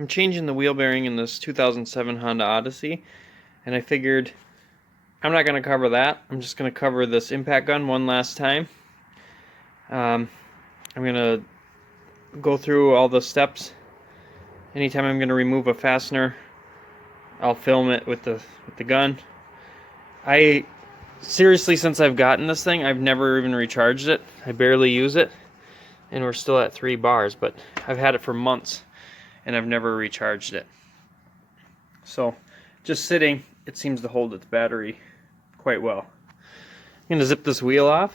I'm changing the wheel bearing in this 2007 Honda Odyssey, and I figured I'm not going to cover that. I'm just going to cover this impact gun one last time. I'm going to go through all the steps. Anytime I'm going to remove a fastener, I'll film it with the gun. Seriously, since I've gotten this thing, I've never even recharged it. I barely use it, and we're still at 3 bars, but I've had it for months, and I've never recharged it. So, just sitting, it seems to hold its battery quite well. I'm going to zip this wheel off.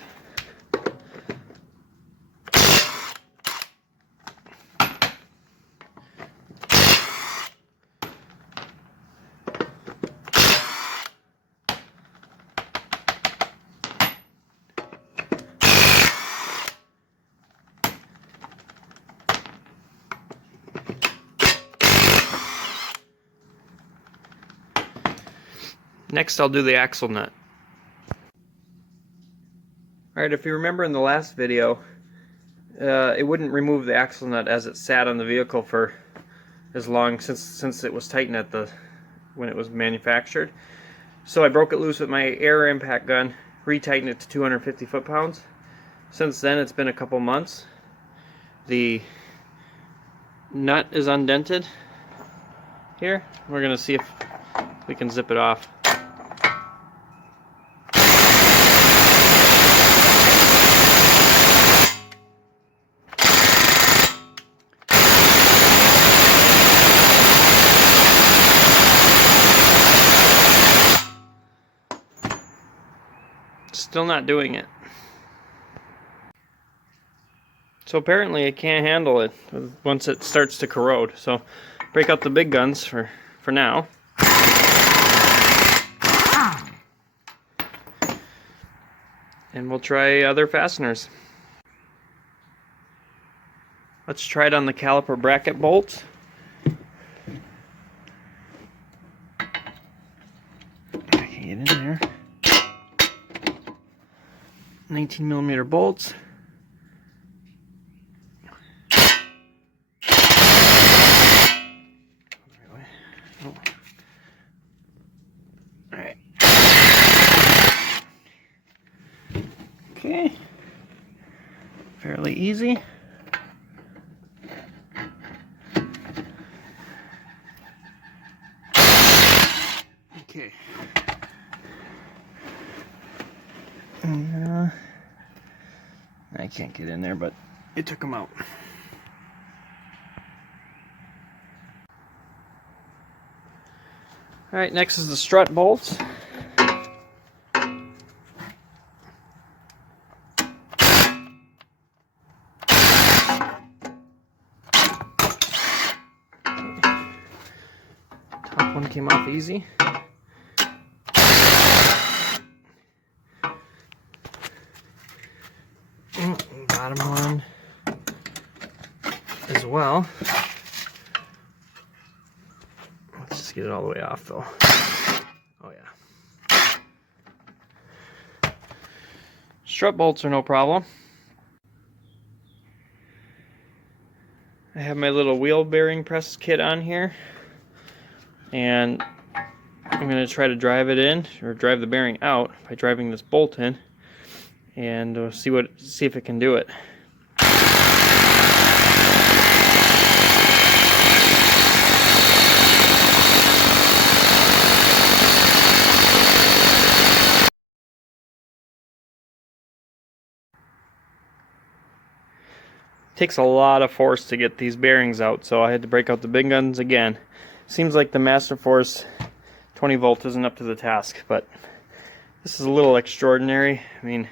Next, I'll do the axle nut. Alright, if you remember in the last video, it wouldn't remove the axle nut as it sat on the vehicle for as long since it was tightened when it was manufactured. So I broke it loose with my air impact gun, retightened it to 250 foot-pounds. Since then, it's been a couple months. The nut is undented here. We're going to see if we can zip it off. Still not doing it. So apparently it can't handle it once it starts to corrode. So break out the big guns for now. And we'll try other fasteners. Let's try it on the caliper bracket bolts. I can get in there. 19mm bolts. Alright. Okay. Fairly easy. Okay. I can't get in there, but it took them out. Alright, next is the strut bolts. Top one came off easy. Bottom one as well. Let's just get it all the way off though. Oh yeah. Strut bolts are no problem. I have my little wheel bearing press kit on here, and I'm going to try to drive it in, or drive the bearing out by driving this bolt in, and see if it can do it. Takes a lot of force to get these bearings out, so I had to break out the big guns again. Seems like the Masterforce 20 volt isn't up to the task, but this is a little extraordinary. I mean,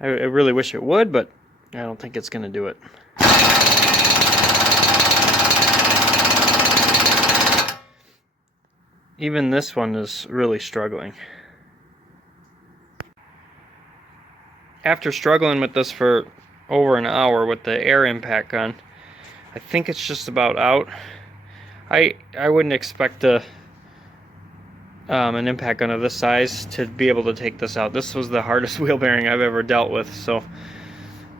I really wish it would, but I don't think it's going to do it. Even this one is really struggling. After struggling with this for over an hour with the air impact gun, I think it's just about out. I wouldn't expect an impact gun of this size to be able to take this out. This was the hardest wheel bearing I've ever dealt with, so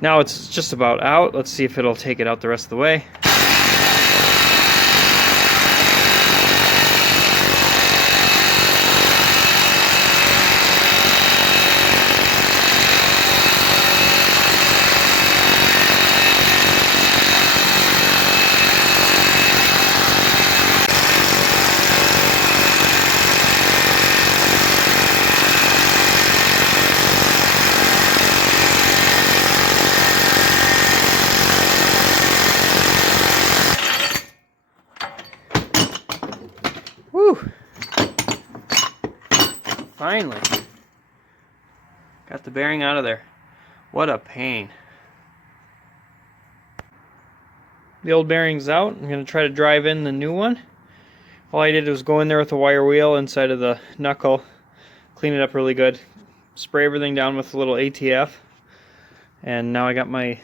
now it's just about out. Let's see if it'll take it out the rest of the way. Finally. Got the bearing out of there. What a pain. The old bearing's out. I'm going to try to drive in the new one. All I did was go in there with a wire wheel inside of the knuckle, clean it up really good, spray everything down with a little ATF, and now I got my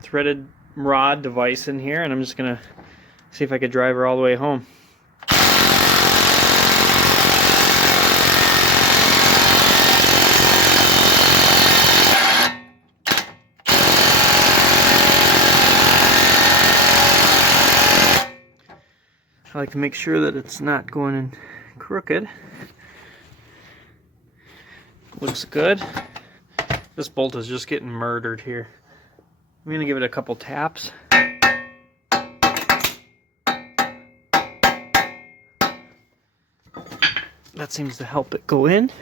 threaded rod device in here, and I'm just going to see if I could drive her all the way home. I like to make sure that it's not going in crooked. Looks good. This bolt is just getting murdered here. I'm going to give it a couple taps. That seems to help it go in.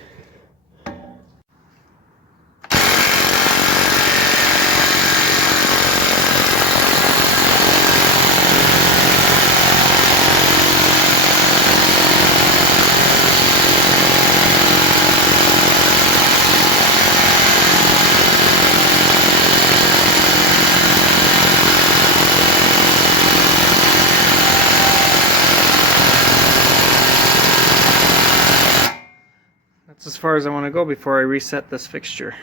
That's as far as I want to go before I reset this fixture.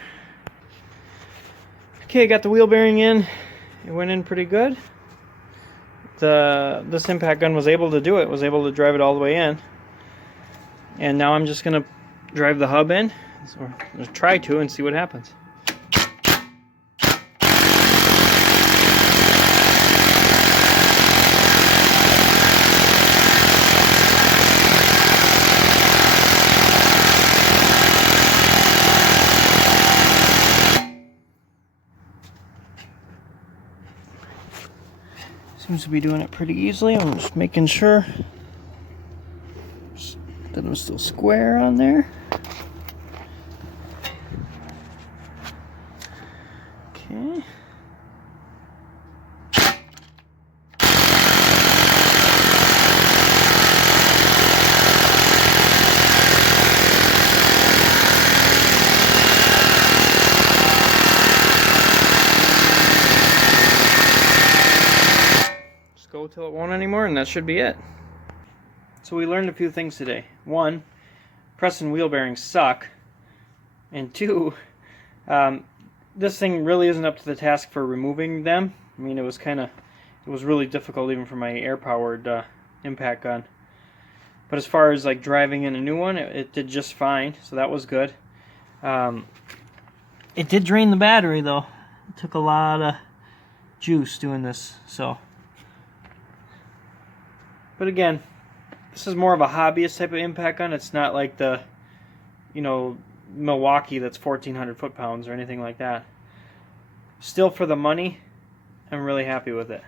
Okay, I got the wheel bearing in. It went in pretty good. This impact gun was able to do it, was able to drive it all the way in. And now I'm just going to drive the hub in, or try to, and see what happens. Seems to be doing it pretty easily. I'm just making sure that I'm still square on there. Okay. Go till it won't anymore, and that should be it. So we learned a few things today. One, press and wheel bearings suck. And two, this thing really isn't up to the task for removing them. I mean, it was really difficult even for my air-powered impact gun. But as far as like driving in a new one, it did just fine, so that was good. It did drain the battery though. It took a lot of juice doing this, so. But again, this is more of a hobbyist type of impact gun. It's not like the, Milwaukee that's 1,400 foot-pounds or anything like that. Still, for the money, I'm really happy with it.